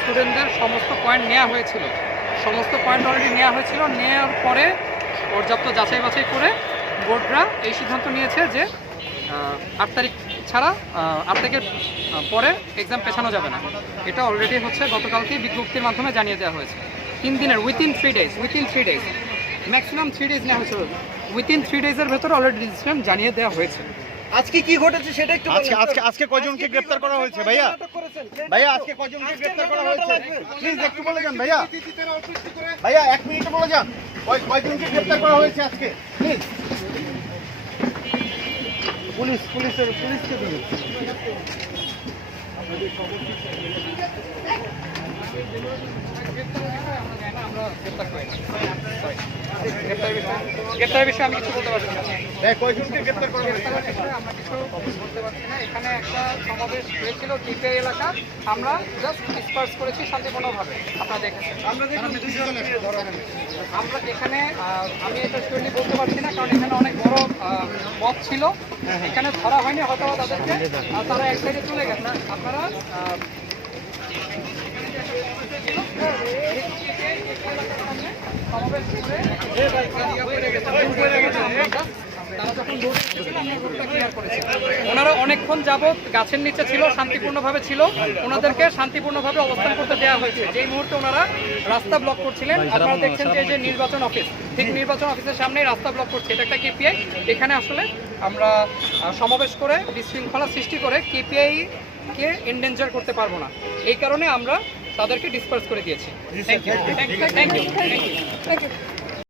স্টুডেন্টদের সমস্ত পয়েন্ট নেওয়া হয়েছিল। সমস্ত পয়েন্ট অলরেডি নেওয়া হয়েছিল। নেওয়ার পরে পর্যাপ্ত যাচাই বাছাই করে বোর্ডরা এই সিদ্ধান্ত নিয়েছে যে আট তারিখ ছাড়া আট তারিখের পরে এক্সাম পেছানো যাবে না। এটা অলরেডি হচ্ছে গতকালকেই বিজ্ঞপ্তির মাধ্যমে জানিয়ে দেওয়া হয়েছে। তিন দিনের within three days within three days maximum three days নেওয়া হয়েছিল। উইথিন থ্রি ডেজের ভেতরে অলরেডি ডিসিশন জানিয়ে দেওয়া হয়েছে। আজকে কি ঘটেছে সেটা একটু আজকে আজকে আজকে কয়জনকে গ্রেফতার করা হয়েছে ভাইয়া। ভাইয়া আজকে কয়জনকে গ্রেফতার করা হয়েছে। প্লিজ একটু বলে যান। ভাইয়া। ভাইয়া এক মিনিটে বলে যান। কয় কয়জনকে গ্রেফতার করা হয়েছে আজকে? প্লিজ। পুলিশ পুলিশের পুলিশকে দিন। আমরা গ্রেপ্তার. গ্রেপ্তারের বিষয়ে আমি কিছু বলতে পারছি না। বিষয়ে আমরা কিছু বলতে পারছি না। এখানে একটা সমাবেশ হয়েছিল জিপিআই এলাকা। আমরা জাস্ট ডিসপার্স করেছি শান্তিপূর্ণভাবে। আপনারা দেখেছেন। আমরা এখানে আমি এটা শিওরলি বলতে পারছি না কারণ এখানে অনেক বড় মত ছিল। এখানে ধরা হয়নি হয়তো তাদেরকে। আর তারা এক সাইডে চলে গেছে। আপনারা ওনারা অনেকক্ষণ যাবত গাছের নিচে ছিল, শান্তিপূর্ণভাবে ছিল। ওনাদেরকে শান্তিপূর্ণভাবে অবস্থান করতে দেওয়া হয়েছে। যেই মুহূর্তে ওনারা রাস্তা ব্লক করছিলেন, আপনারা দেখছেন যে যে নির্বাচন অফিস ঠিক নির্বাচন অফিসের সামনেই রাস্তা ব্লক করছে। এটা একটা কেপিআই এখানে আসলে আমরা সমাবেশ করে বিশৃঙ্খলা সৃষ্টি করে কেপিআই কে এন্ডেঞ্জার করতে পারব না। এই কারণে আমরা তাদেরকে ডিসপার্স করে দিয়েছি। Thank you thank you thank you